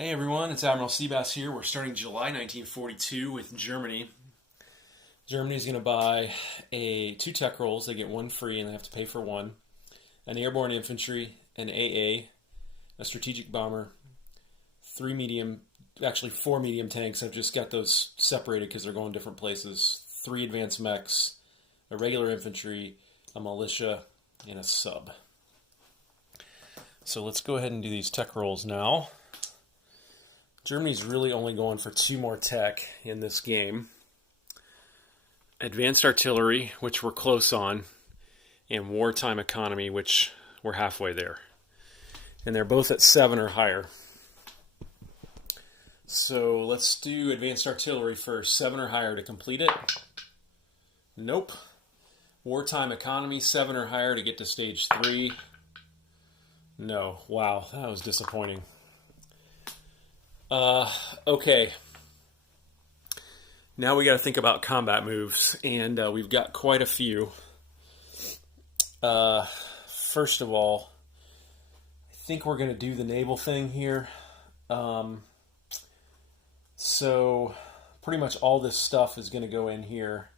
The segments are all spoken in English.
Hey everyone, it's Admiral Seabass here. We're starting July 1942 with Germany. Germany's going to buy two tech rolls. They get one free and they have to pay for one. An airborne infantry, an AA, a strategic bomber, four medium tanks. I've just got those separated because they're going different places. Three advanced mechs, a regular infantry, a militia, and a sub. So let's go ahead and do these tech rolls now. Germany's really only going for two more tech in this game. Advanced artillery, which we're close on, and wartime economy, which we're halfway there. And they're both at 7 or higher. So let's do advanced artillery first. 7 or higher to complete it. Nope. Wartime economy, 7 or higher to get to stage 3. No. Wow, that was disappointing. Okay. Now we got to think about combat moves, and we've got quite a few. First of all, I think we're going to do the naval thing here. So pretty much all this stuff is going to go in here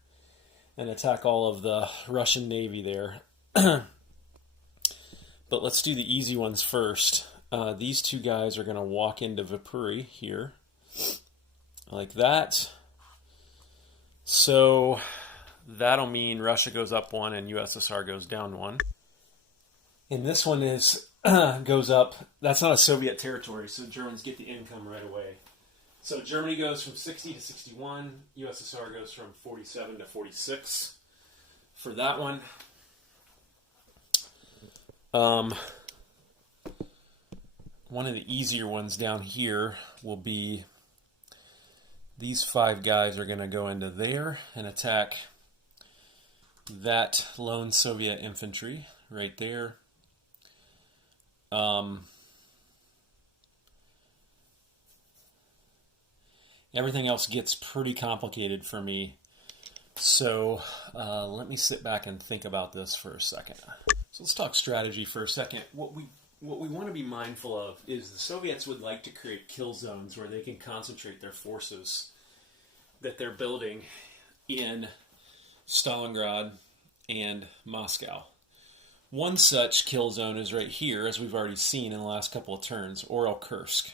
and attack all of the Russian Navy there. But let's do the easy ones first. These two guys are going to walk into Viipuri here, like that. So that'll mean Russia goes up 1 and USSR goes down 1. And this one goes up. That's not a Soviet territory, so Germans get the income right away. So Germany goes from 60 to 61. USSR goes from 47 to 46 for that one. One of the easier ones down here will be these 5 guys are going to go into there and attack that lone Soviet infantry right there. Everything else gets pretty complicated for me. So let me sit back and think about this for a second. So let's talk strategy for a second. What we want to be mindful of is the Soviets would like to create kill zones where they can concentrate their forces that they're building in Stalingrad and Moscow. One such kill zone is right here, as we've already seen in the last couple of turns, Oryol-Kursk.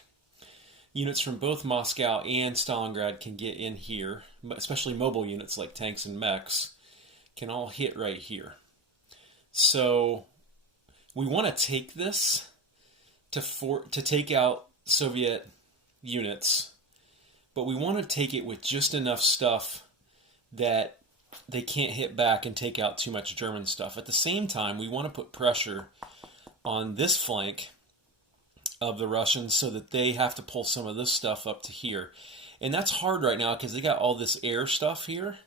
Units from both Moscow and Stalingrad can get in here, especially mobile units like tanks and mechs, can all hit right here. So we want to take this to take out Soviet units, but we want to take it with just enough stuff that they can't hit back and take out too much German stuff. At the same time, we want to put pressure on this flank of the Russians so that they have to pull some of this stuff up to here. And that's hard right now because they got all this air stuff here.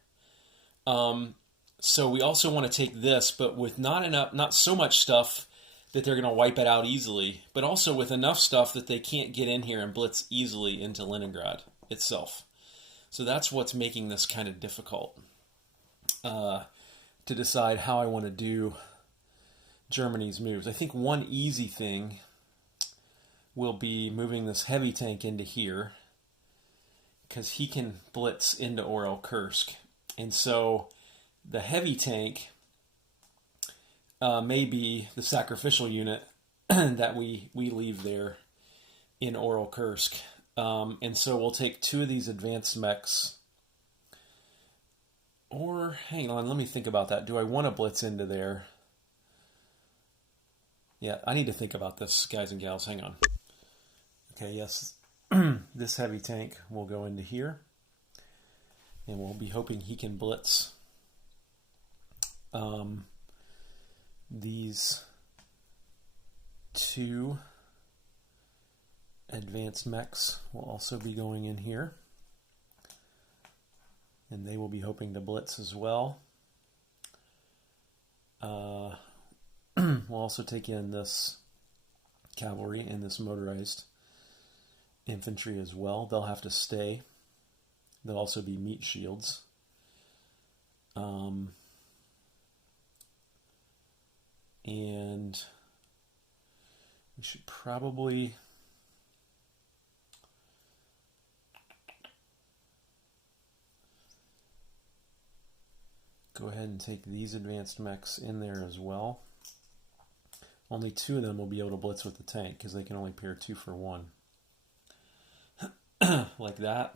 So we also want to take this, but with not so much stuff that they're going to wipe it out easily, but also with enough stuff that they can't get in here and blitz easily into Leningrad itself. So that's what's making this kind of difficult to decide how I want to do Germany's moves. I think one easy thing will be moving this heavy tank into here because he can blitz into Oryol-Kursk. And so the heavy tank may be the sacrificial unit that we leave there in Oryol-Kursk. And so we'll take 2 of these advanced mechs. Or, hang on, let me think about that. Do I want to blitz into there? Yeah, I need to think about this, guys and gals. Hang on. Okay, yes. This heavy tank will go into here. And we'll be hoping he can blitz these 2 advanced mechs will also be going in here. And they will be hoping to blitz as well. We'll also take in this cavalry and this motorized infantry as well. They'll have to stay. They'll also be meat shields. And we should probably go ahead and take these advanced mechs in there as well. Only 2 of them will be able to blitz with the tank because they can only pair 2 for 1. Like that.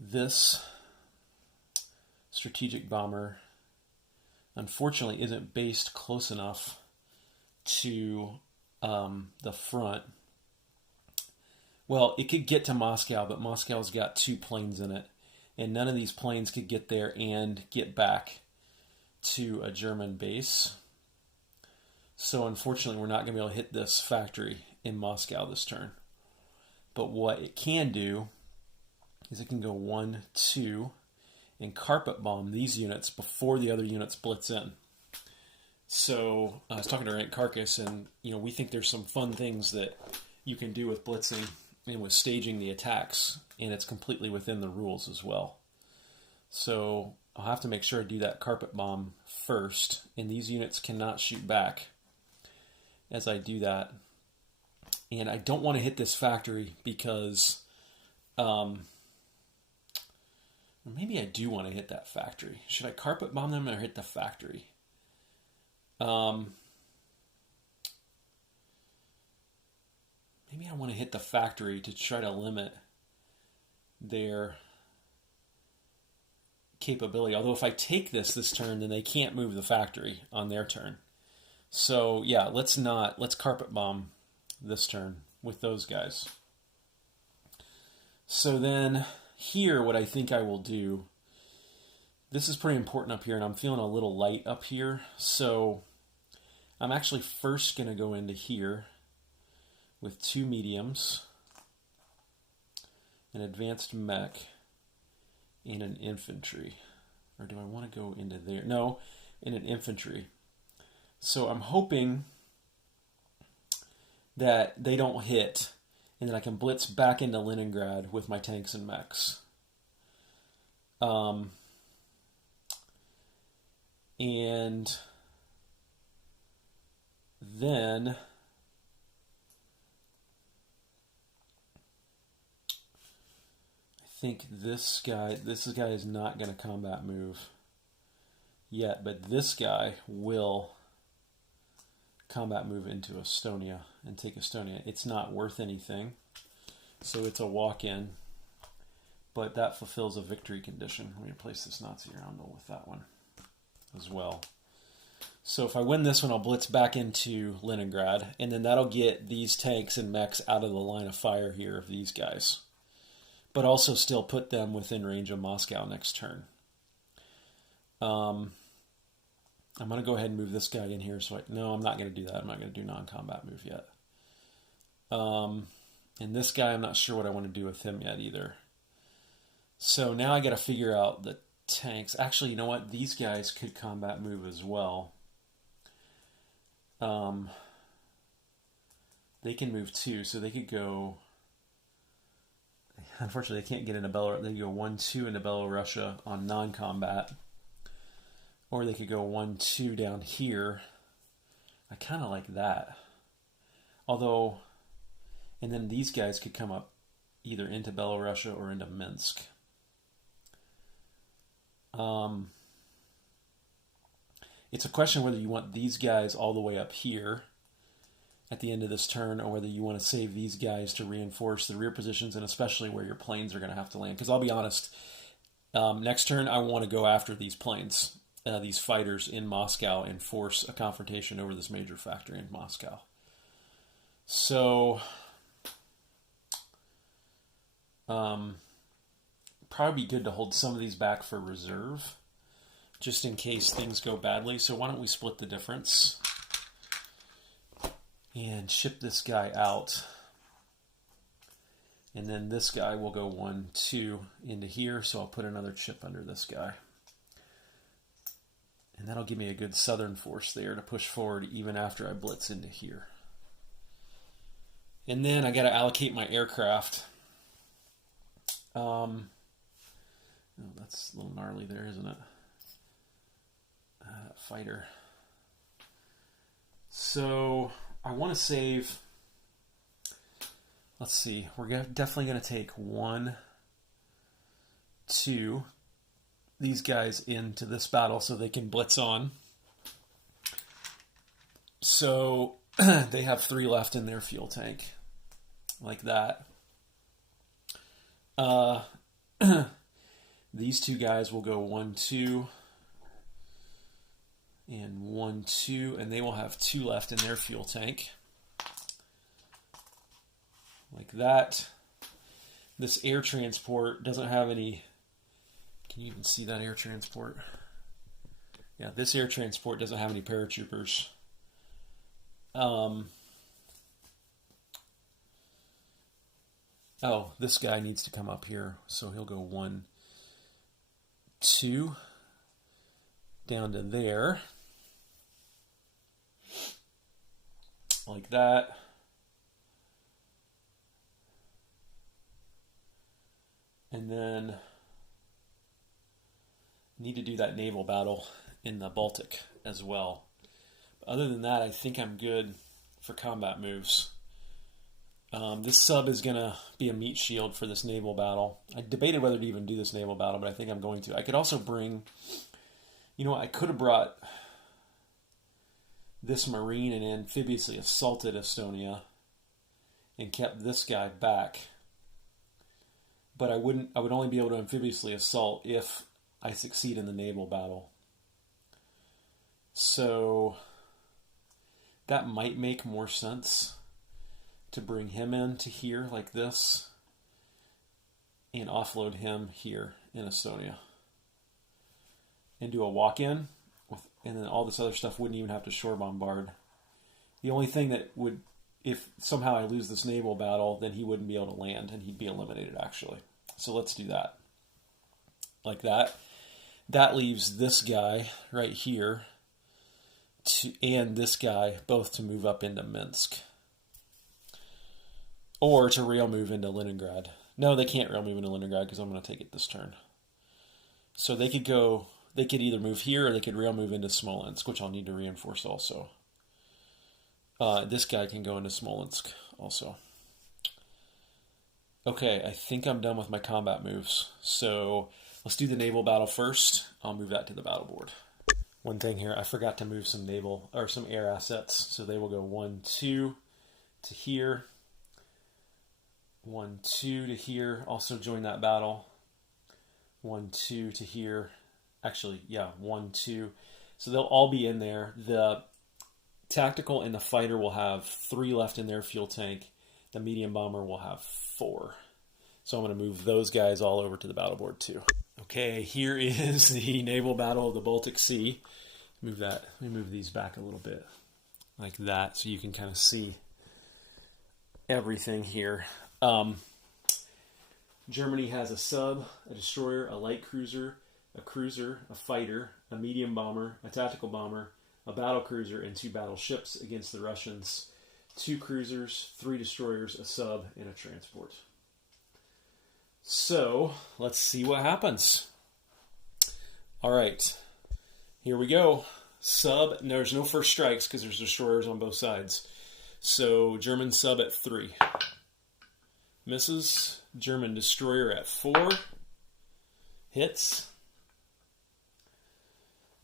This strategic bomber unfortunately isn't based close enough to the front. Well, it could get to Moscow, but Moscow's got 2 planes in it, and none of these planes could get there and get back to a German base. So unfortunately, we're not going to be able to hit this factory in Moscow this turn. But what it can do is it can go 1, 2, and carpet bomb these units before the other units blitz in. So I was talking to Rank Carcass, and we think there's some fun things that you can do with blitzing and with staging the attacks, and it's completely within the rules as well. So I'll have to make sure I do that carpet bomb first, and these units cannot shoot back as I do that. And I don't want to hit this factory because maybe I do want to hit that factory. Should I carpet bomb them or hit the factory? Maybe I want to hit the factory to try to limit their capability. Although if I take this turn, then they can't move the factory on their turn. So yeah, let's carpet bomb this turn with those guys. So then here, what I think I will do, this is pretty important up here, and I'm feeling a little light up here. So I'm actually first going to go into here with 2 mediums, an advanced mech, and an infantry. Or do I want to go into there? No, in an infantry. So I'm hoping that they don't hit, and then I can blitz back into Leningrad with my tanks and mechs. And then I think this guy is not going to combat move yet, but this guy will combat move into Estonia and take Estonia. It's not worth anything, so it's a walk-in, but that fulfills a victory condition. Let me replace this Nazi roundel with that one as well. So if I win this one, I'll blitz back into Leningrad, and then that'll get these tanks and mechs out of the line of fire here of these guys, but also still put them within range of Moscow next turn. I'm going to go ahead and move this guy in here. No, I'm not going to do that. I'm not going to do non-combat move yet. And this guy, I'm not sure what I want to do with him yet either. So now I got to figure out the tanks. Actually, you know what? These guys could combat move as well. They can move too, so they could go. Unfortunately, they can't get into Belarus. They could go 1-2 into Belarusia on non-combat. Or they could go 1-2 down here. I kind of like that. Although, and then these guys could come up either into Belarusia or into Minsk. It's a question whether you want these guys all the way up here at the end of this turn, or whether you want to save these guys to reinforce the rear positions, and especially where your planes are going to have to land. Because I'll be honest, next turn I want to go after these planes, these fighters in Moscow, and force a confrontation over this major factory in Moscow. So, probably be good to hold some of these back for reserve, just in case things go badly. So why don't we split the difference and ship this guy out. And then this guy will go 1-2 into here, so I'll put another chip under this guy. And that'll give me a good southern force there to push forward even after I blitz into here. And then I got to allocate my aircraft. Oh, that's a little gnarly there, isn't it? Fighter. So I want to save, let's see, we're definitely going to take 1, 2, these guys into this battle so they can blitz on. So they have 3 left in their fuel tank, like that. These 2 guys will go 1, 2, and 1, 2, and they will have 2 left in their fuel tank, like that. This air transport doesn't have any. Can you even see that air transport? Yeah, this air transport doesn't have any paratroopers. Oh, this guy needs to come up here, so he'll go 1, 2, down to there, like that. And then need to do that naval battle in the Baltic as well. But other than that, I think I'm good for combat moves. This sub is going to be a meat shield for this naval battle. I debated whether to even do this naval battle, but I think I'm going to. I could also bring, I could have brought this Marine and amphibiously assaulted Estonia and kept this guy back. But I would only be able to amphibiously assault if I succeed in the naval battle. So that might make more sense to bring him in to here like this and offload him here in Estonia and do a walk-in, and then all this other stuff wouldn't even have to shore bombard. The only thing that would, if somehow I lose this naval battle, then he wouldn't be able to land and he'd be eliminated actually. So let's do that. Like that. That leaves this guy right here and this guy both to move up into Minsk. Or to rail move into Leningrad. No, they can't rail move into Leningrad because I'm going to take it this turn. So they could either move here or they could rail move into Smolensk, which I'll need to reinforce also. This guy can go into Smolensk also. Okay, I think I'm done with my combat moves. So let's do the naval battle first. I'll move that to the battle board. One thing here, I forgot to move some naval or some air assets. So they will go 1, 2 to here. 1, 2 to here. Also join that battle. 1, 2 to here. Actually, yeah, 1, 2. So they'll all be in there. The tactical and the fighter will have 3 left in their fuel tank. The medium bomber will have 4. So I'm going to move those guys all over to the battle board too. Okay, here is the naval battle of the Baltic Sea. Move that. Let me move these back a little bit like that so you can kind of see everything here. Germany has a sub, a destroyer, a light cruiser, a cruiser, a fighter, a medium bomber, a tactical bomber, a battle cruiser, and 2 battleships against the Russians. 2 cruisers, 3 destroyers, a sub, and a transport. So, let's see what happens. All right, here we go. Sub, there's no first strikes because there's destroyers on both sides. So, German sub at 3. Misses. German destroyer at 4. Hits.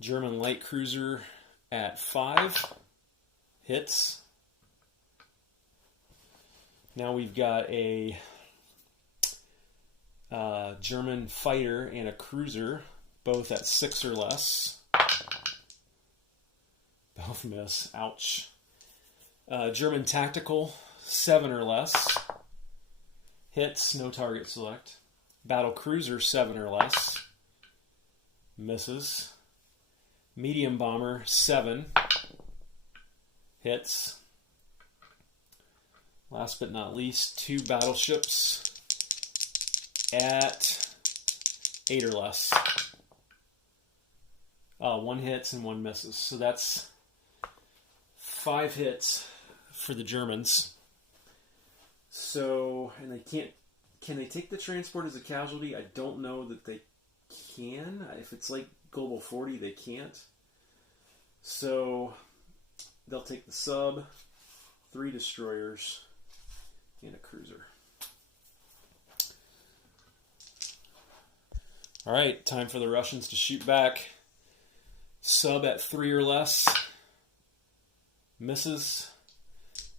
German light cruiser at 5. Hits. Now we've got a German fighter and a cruiser, both at 6 or less. Both miss. Ouch. German tactical, 7 or less. Hits, no target select. Battle cruiser, 7 or less. Misses. Medium bomber, 7. Hits. Last but not least, 2 battleships at 8 or less. 1 hits and 1 misses. So that's 5 hits for the Germans. So, and can they take the transport as a casualty? I don't know that they can. If it's like Global 40, they can't. So they'll take the sub, 3 destroyers, and a cruiser. All right, time for the Russians to shoot back. Sub at 3 or less. Misses.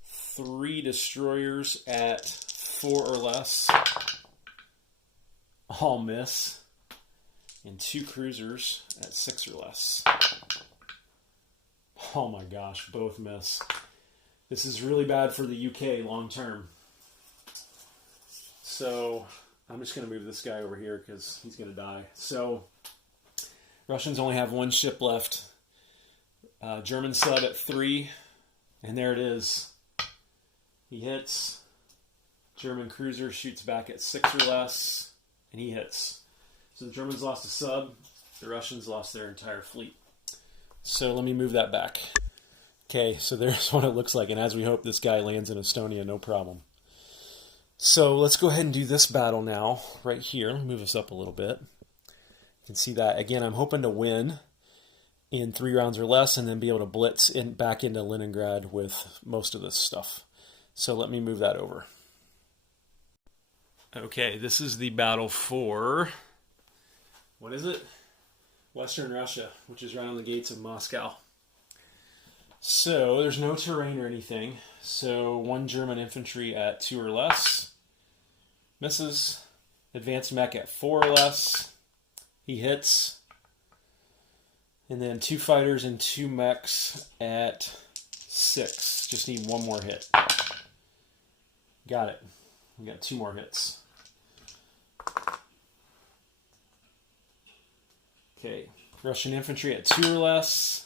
3 destroyers at 4 or less. All miss. And 2 cruisers at 6 or less. Oh my gosh, both miss. This is really bad for the UK long term. So I'm just going to move this guy over here because he's going to die. So Russians only have 1 ship left. German sub at 3. And there it is. He hits. German cruiser shoots back at 6 or less. And he hits. So the Germans lost a sub. The Russians lost their entire fleet. So let me move that back. Okay, so there's what it looks like. And as we hope, this guy lands in Estonia, no problem. So let's go ahead and do this battle now, right here. Let me move this up a little bit. You can see that. Again, I'm hoping to win in 3 rounds or less and then be able to blitz back into Leningrad with most of this stuff. So let me move that over. Okay, this is the battle for, what is it? Western Russia, which is right on the gates of Moscow. So there's no terrain or anything. So 1 German infantry at 2 or less. Misses. Advanced mech at 4 or less. He hits. And then 2 fighters and 2 mechs at 6. Just need 1 more hit. Got it. We got 2 more hits. Okay. Russian infantry at 2 or less.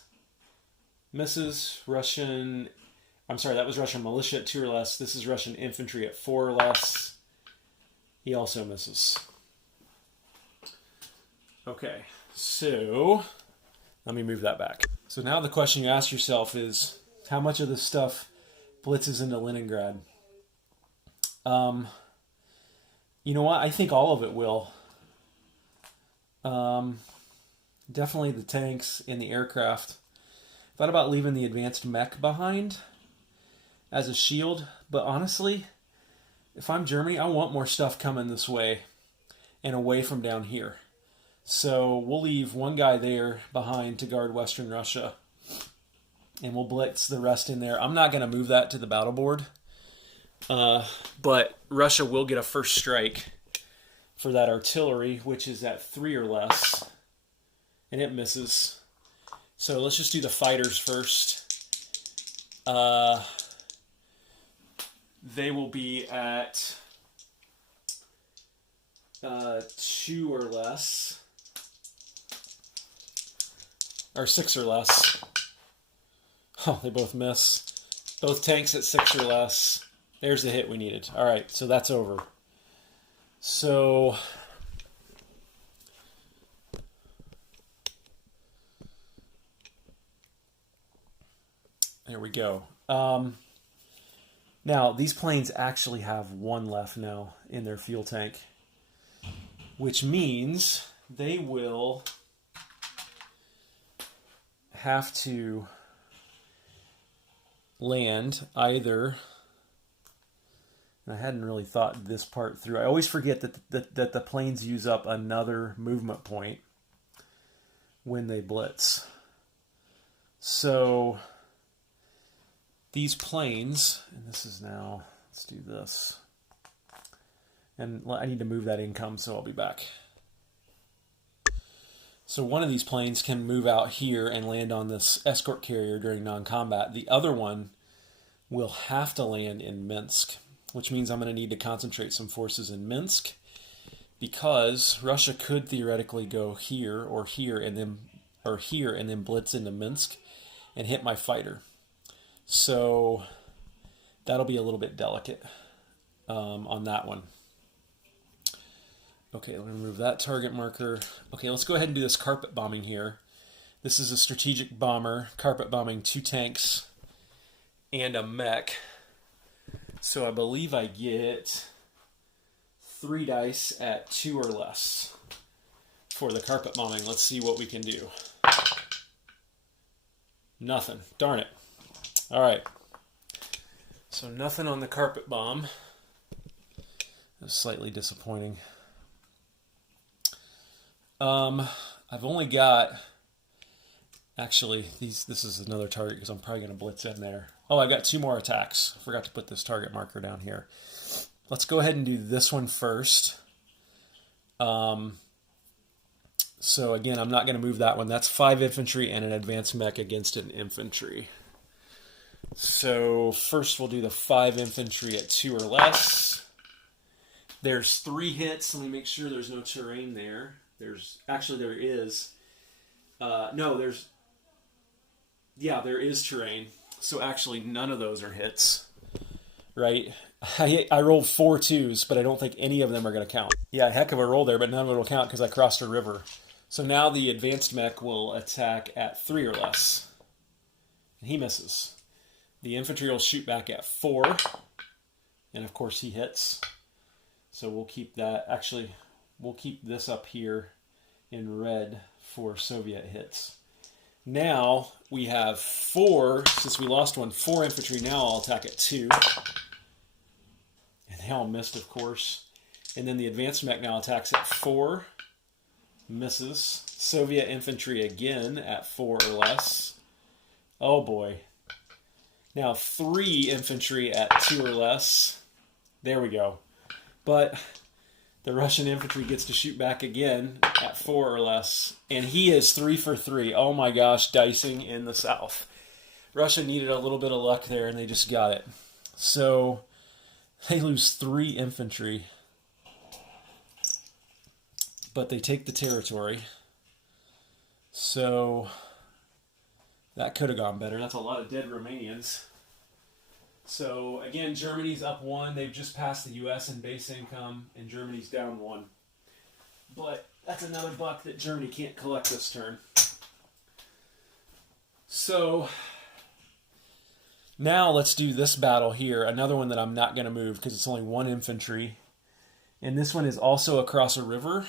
Misses. That was Russian militia at 2 or less. This is Russian infantry at 4 or less. He also misses. Okay, so let me move that back. So now the question you ask yourself is, how much of this stuff blitzes into Leningrad? You know what? I think all of it will. Definitely the tanks and the aircraft. Thought about leaving the advanced mech behind as a shield, but honestly, if I'm Germany, I want more stuff coming this way and away from down here. So we'll leave 1 guy there behind to guard Western Russia, and we'll blitz the rest in there. I'm not going to move that to the battle board, but Russia will get a first strike for that artillery, which is at 3 or less, and it misses. So let's just do the fighters first. They will be at 2 or less. Or 6 or less. Oh, they both miss. Both tanks at 6 or less. There's the hit we needed. All right, so that's over. So there we go. Now, these planes actually have 1 left now in their fuel tank, which means they will have to land either, and I hadn't really thought this part through. I always forget that the planes use up another movement point when they blitz. So these planes, and this is now, let's do this. And I need to move that income, so I'll be back. So one of these planes can move out here and land on this escort carrier during non-combat. The other one will have to land in Minsk, which means I'm going to need to concentrate some forces in Minsk, because Russia could theoretically go here or here and then blitz into Minsk and hit my fighter. So that'll be a little bit delicate on that one. Okay, let me remove that target marker. Okay, let's go ahead and do this carpet bombing here. This is a strategic bomber, carpet bombing 2 tanks and a mech. So I believe I get 3 dice at 2 or less for the carpet bombing. Let's see what we can do. Nothing. Darn it. All right. So nothing on the carpet bomb. That's slightly disappointing. I've only got, actually, this is another target because I'm probably going to blitz in there. Oh, I got 2 more attacks. I forgot to put this target marker down here. Let's go ahead and do this one first. So again, I'm not going to move that one. That's 5 infantry and an advanced mech against an infantry. So first we'll do the 5 infantry at 2 or less. There's 3 hits. Let me make sure there's no terrain there. There is. There is terrain. So actually none of those are hits, right? I rolled 4 2s, but I don't think any of them are going to count. Yeah, heck of a roll there, but none of it will count because I crossed a river. So now the advanced mech will attack at 3 or less. And he misses. The infantry will shoot back at 4. And of course he hits. So we'll keep that. Actually, we'll keep this up here in red for Soviet hits. Now we have 4, since we lost 1, 4 infantry. Now I'll attack at 2. And they all missed, of course. And then the advanced mech now attacks at 4. Misses. Soviet infantry again at 4 or less. Oh boy. Now 3 infantry at 2 or less. There we go. But the Russian infantry gets to shoot back again at 4 or less. And he is 3 for 3. Oh my gosh, dicing in the south. Russia needed a little bit of luck there and they just got it. So they lose 3 infantry. But they take the territory. So that could have gone better. That's a lot of dead Romanians. So again, Germany's up 1. They've just passed the U.S. in base income, and Germany's down 1. But that's another buck that Germany can't collect this turn. So now let's do this battle here. Another one that I'm not going to move because it's only 1 infantry. And this one is also across a river.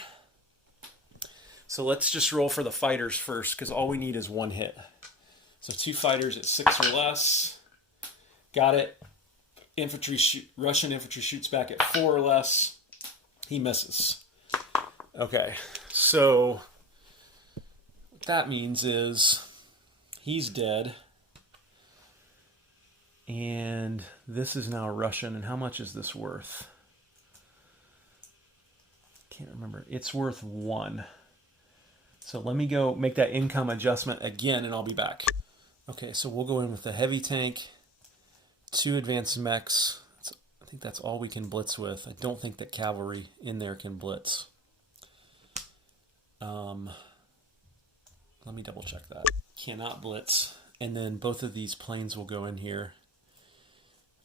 So let's just roll for the fighters first because all we need is 1 hit. So 2 fighters at 6 or less. Got it. Russian infantry shoots back at 4 or less. He misses. Okay, so what that means is he's dead. And this is now Russian. And how much is this worth? Can't remember. It's worth 1. So let me go make that income adjustment again, and I'll be back. Okay, so we'll go in with the heavy tank, 2 advanced mechs. I think that's all we can blitz with. I don't think that cavalry in there can blitz. Let me double check that. Cannot blitz. And then both of these planes will go in here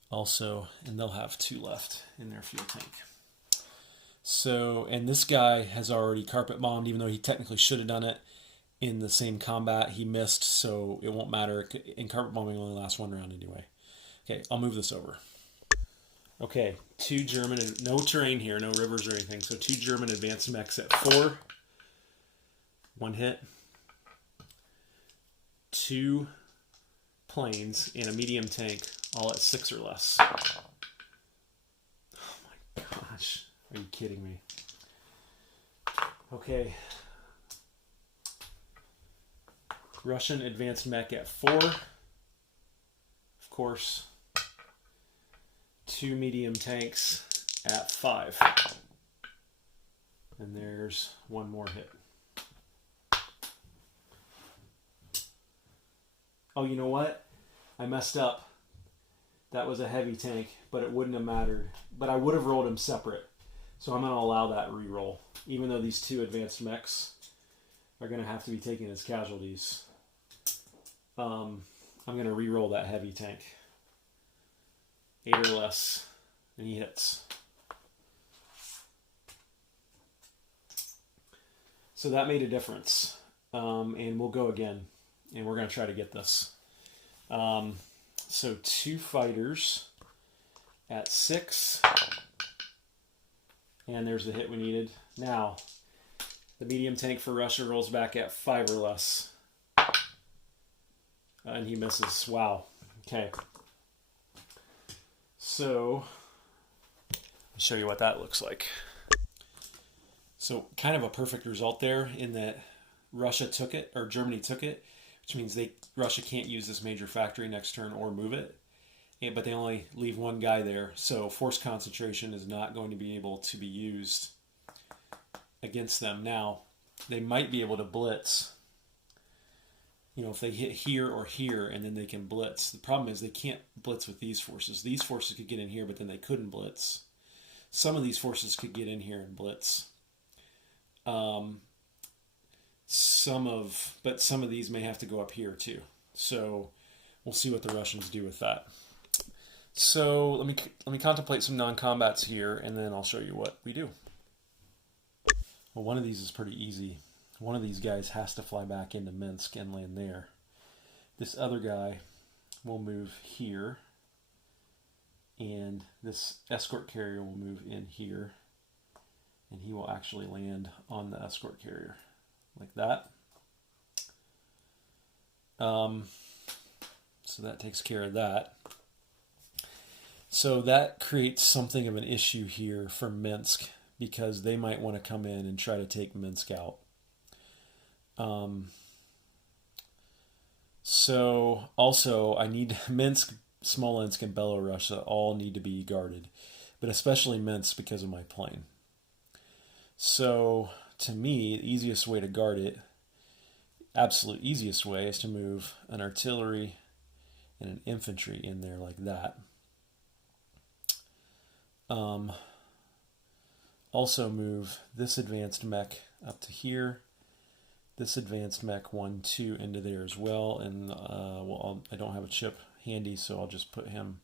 also, and they'll have 2 left in their fuel tank. So, and this guy has already carpet bombed, even though he technically should have done it in the same combat. He missed, so it won't matter. And carpet bombing only lasts 1 round anyway. Okay, I'll move this over. Okay, 2 German, no terrain here, no rivers or anything. So 2 German advanced mechs at 4. 1 hit. 2 planes and a medium tank, all at 6 or less. Oh my gosh. Are you kidding me? Okay. Russian advanced mech at 4. Of course. 2 medium tanks at 5. And there's 1 more hit. Oh, you know what? I messed up. That was a heavy tank, but it wouldn't have mattered. But I would have rolled them separate. So I'm going to allow that reroll, even though these 2 advanced mechs are going to have to be taken as casualties. I'm going to reroll that heavy tank. 8 or less, and he hits. So that made a difference. And we'll go again, and we're going to try to get this. So 2 fighters at 6. And there's the hit we needed. Now, the medium tank for Russia rolls back at 5 or less. And he misses. Wow. Okay. So, I'll show you what that looks like. So, kind of a perfect result there in that Russia took it, or Germany took it, which means Russia can't use this major factory next turn or move it. But they only leave one guy there, so force concentration is not going to be able to be used against them. Now, they might be able to blitz, if they hit here or here, and then they can blitz. The problem is they can't blitz with these forces. These forces could get in here, but then they couldn't blitz. Some of these forces could get in here and blitz. Some of these may have to go up here too. So we'll see what the Russians do with that. So let me contemplate some non-combats here, and then I'll show you what we do. Well, one of these is pretty easy. One of these guys has to fly back into Minsk and land there. This other guy will move here, and this escort carrier will move in here, and he will actually land on the escort carrier, like that. So that takes care of that. So that creates something of an issue here for Minsk, because they might want to come in and try to take Minsk out. So also I need Minsk, Smolensk, and Belorussia all need to be guarded, but especially Minsk because of my plane. So to me, the easiest way to guard it, absolute easiest way, is to move an artillery and an infantry in there like that. Also move this advanced mech up to here, this advanced mech 1, 2 into there as well, and I don't have a chip handy, so I'll just put him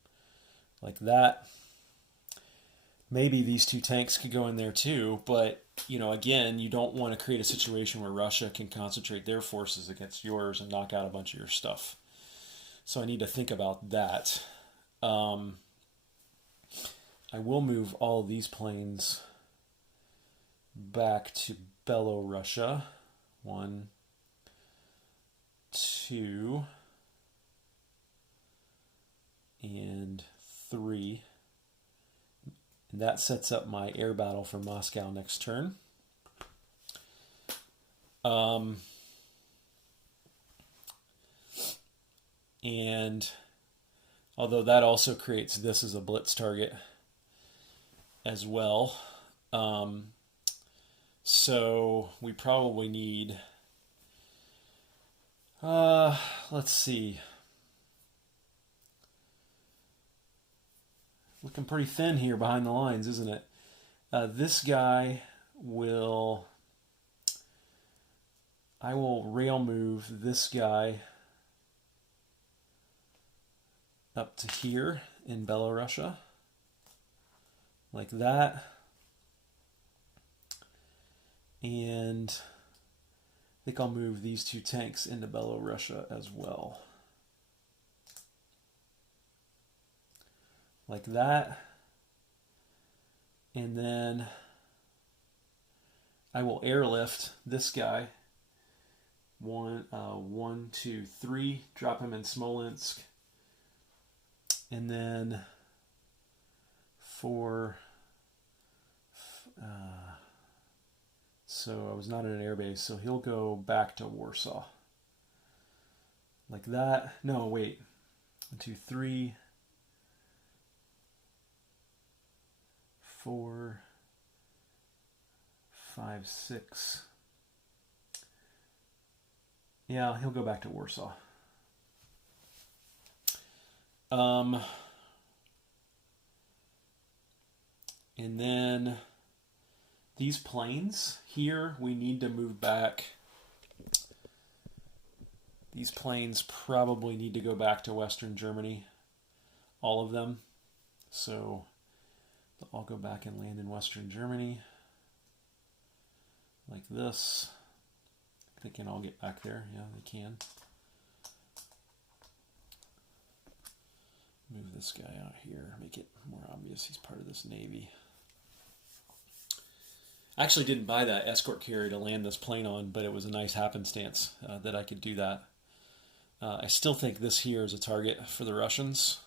like that. Maybe these 2 tanks could go in there too, but again, you don't want to create a situation where Russia can concentrate their forces against yours and knock out a bunch of your stuff. So I need to think about that. I will move all of these planes back to Belorussia. 1, 2, and 3. And that sets up my air battle for Moscow next turn. And although that also creates this as a blitz target as well. So we probably need, let's see, looking pretty thin here behind the lines, isn't it? This guy I will rail move this guy up to here in Belorussia, like that. And I think I'll move these 2 tanks into Belorussia as well, like that. And then I will airlift this guy. 1, 2, 3. Drop him in Smolensk. And then 4. So I was not at an airbase, so he'll go back to Warsaw. Like that. No, wait. 1, 2, 3. 4, 5, 6. Yeah, he'll go back to Warsaw. And then these planes here, we need to move back. These planes probably need to go back to Western Germany, all of them. So they'll all go back and land in Western Germany, like this. They can all get back there. Yeah, they can. Move this guy out here, make it more obvious he's part of this Navy. I actually didn't buy that escort carrier to land this plane on, but it was a nice happenstance that I could do that. I still think this here is a target for the Russians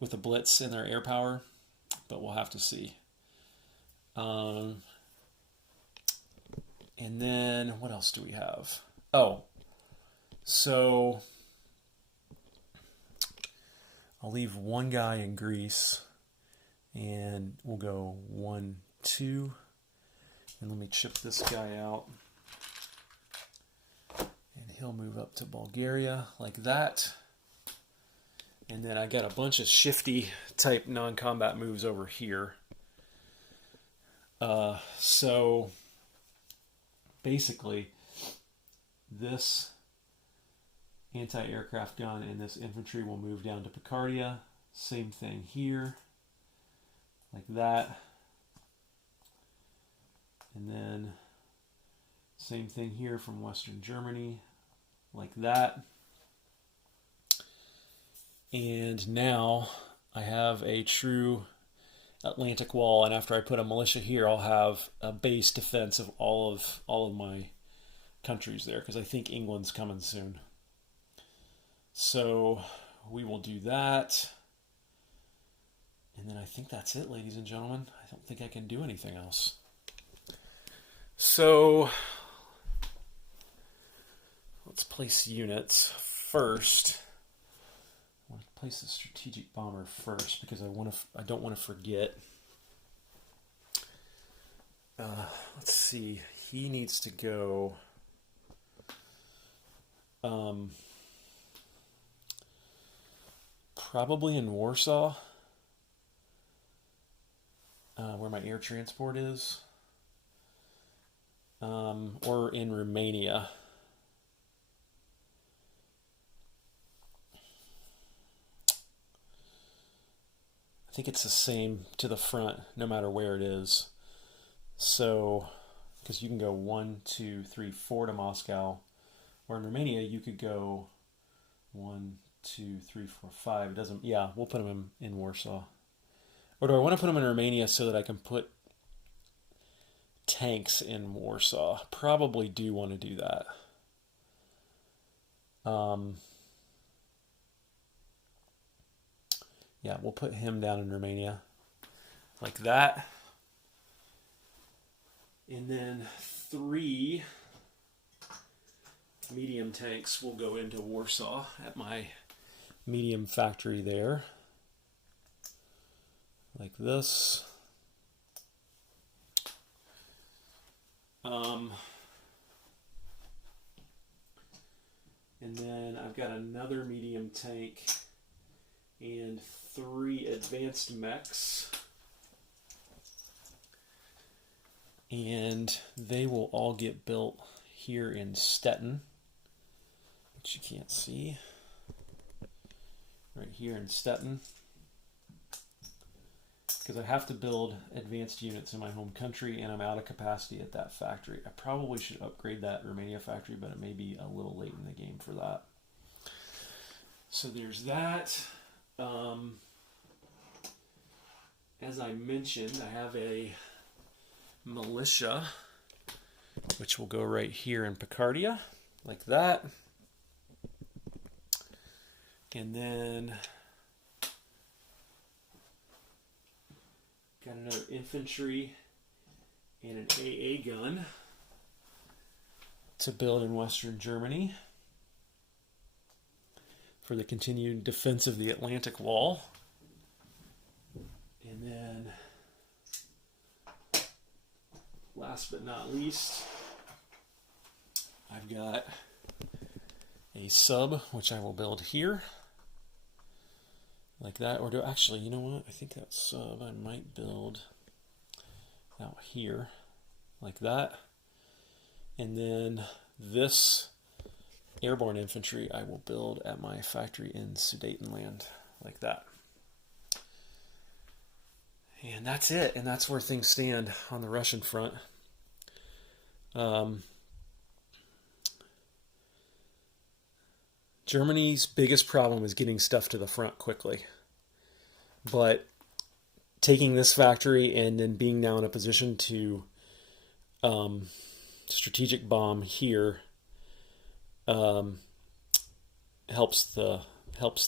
with the Blitz and their air power, but we'll have to see. And then what else do we have? Oh, so I'll leave one guy in Greece, and we'll go 1, 2, and let me chip this guy out. And he'll move up to Bulgaria like that. And then I got a bunch of shifty type non-combat moves over here. So basically, this anti-aircraft gun and this infantry will move down to Picardia. Same thing here, like that. And then same thing here from Western Germany, like that. And now I have a true Atlantic wall, and after I put a militia here, I'll have a base defense of all of my countries there, because I think England's coming soon. So we will do that. And then I think that's it, ladies and gentlemen. I don't think I can do anything else. So let's place units first. I want to place the strategic bomber first because I don't want to forget. Let's see. He needs to go. Probably in Warsaw, where my air transport is, or in Romania. I think it's the same to the front, no matter where it is. So, because you can go 1, 2, 3, 4 to Moscow, or in Romania you could go 1, 2, 3, 4, 5. It doesn't. Yeah, we'll put them in Warsaw. Or do I want to put them in Romania so that I can put tanks in Warsaw? Probably do want to do that. Yeah, we'll put him down in Romania like that. And then 3 medium tanks will go into Warsaw at my medium factory there. Like this. And then I've got another medium tank and 3 advanced mechs. And they will all get built here in Stettin, which you can't see. Right here in Stettin. Because I have to build advanced units in my home country, and I'm out of capacity at that factory. I probably should upgrade that Romania factory, but it may be a little late in the game for that. So there's that. As I mentioned, I have a militia, which will go right here in Picardia, like that. And then got another infantry and an AA gun to build in Western Germany for the continued defense of the Atlantic Wall. And then, last but not least, I've got a sub, which I will build here. Like that. Or do actually, you know what? I think that sub I might build out here. Like that. And then this airborne infantry I will build at my factory in Sudetenland. Like that. And that's it. And that's where things stand on the Russian front. Germany's biggest problem is getting stuff to the front quickly. But taking this factory and then being now in a position to strategic bomb here helps the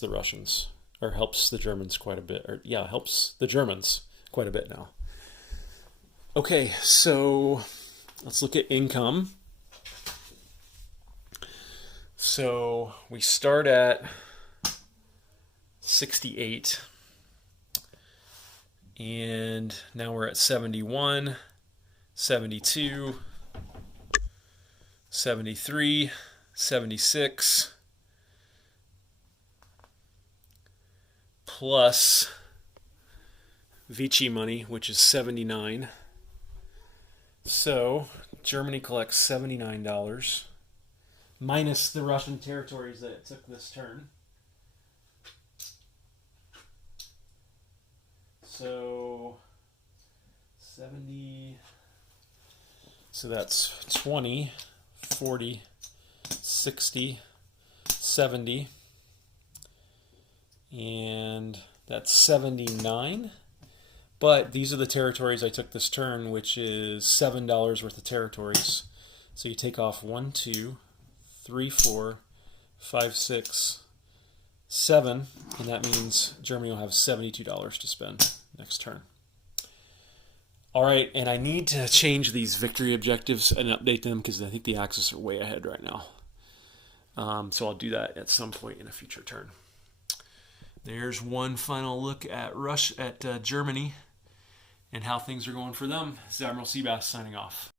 Russians, or helps the Germans quite a bit, or yeah, helps the Germans quite a bit now. Okay, so let's look at income. So we start at 68, and now we're at 71, 72, 73, 76, plus Vichy money, which is 79. So Germany collects $79, minus the Russian territories that it took this turn. So 70. So that's 20, 40, 60, 70, and that's 79. But these are the territories I took this turn, which is $7 worth of territories. So you take off 1, 2, 3, 4, 5, 6, 7, and that means Germany will have $72 to spend next turn. All right, and I need to change these victory objectives and update them because I think the Axis are way ahead right now. So I'll do that at some point in a future turn. There's one final look at Germany and how things are going for them. This is Admiral Seabass signing off.